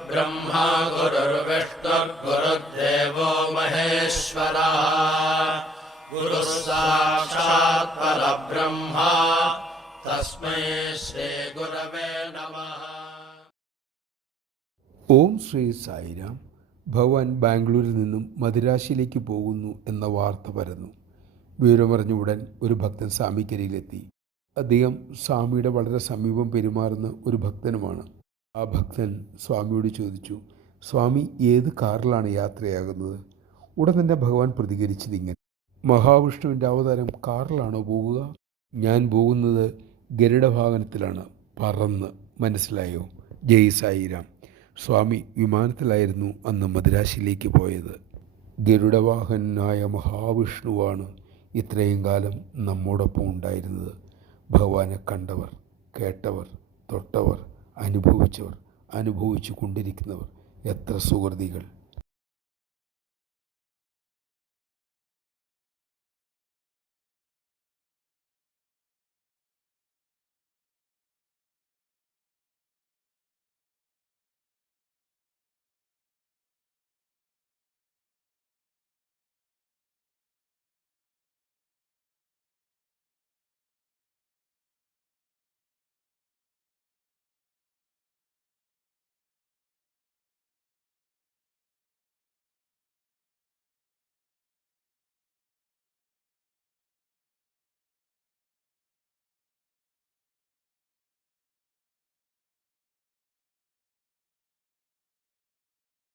गुरुर्ब्रह्मा गुरुर्विष्णुर्गुरुर्देवो महेश्वरः गुरुः साक्षात् परब्रह्मा तस्मै श्रीगुरवे नमः. ഓം ശ്രീ സായിരാം. ഭഗവാൻ ബാംഗ്ലൂരിൽ നിന്നും മദിരാശിയിലേക്ക് പോകുന്നു എന്ന വാർത്ത പരന്നു. വിവരമറിഞ്ഞ ഉടൻ ഒരു ഭക്തൻ സ്വാമിക്കരിയിലെത്തി. അദ്ദേഹം സ്വാമിയുടെ വളരെ സമീപം പെരുമാറുന്ന ഒരു ഭക്തനുമാണ്. ആ ഭക്തൻ സ്വാമിയോട് ചോദിച്ചു, സ്വാമി ഏത് കാറിലാണ് യാത്രയാകുന്നത്? ഉടൻ തന്നെ ഭഗവാൻ പ്രതികരിച്ചതിങ്ങനെ, മഹാവിഷ്ണുവിൻ്റെ അവതാരം കാറിലാണോ പോകുക? ഞാൻ പോകുന്നത് ഗരുഡവാഹനത്തിലാണ്, പറന്ന്. മനസ്സിലായോ? ജയ് സായിരാം. സ്വാമി വിമാനത്തിലായിരുന്നു അന്ന് മദിരാശിയിലേക്ക് പോയത്. ഗരുഡവാഹനനായ മഹാവിഷ്ണുവാണ് ഇത്രയും കാലം നമ്മോടൊപ്പം ഉണ്ടായിരുന്നത്. ഭഗവാനെ കണ്ടവർ, കേട്ടവർ, തൊട്ടവർ, അനുഭവിച്ചവർ, അനുഭവിച്ചു കൊണ്ടിരിക്കുന്നവർ എത്ര സുഹൃതികൾ.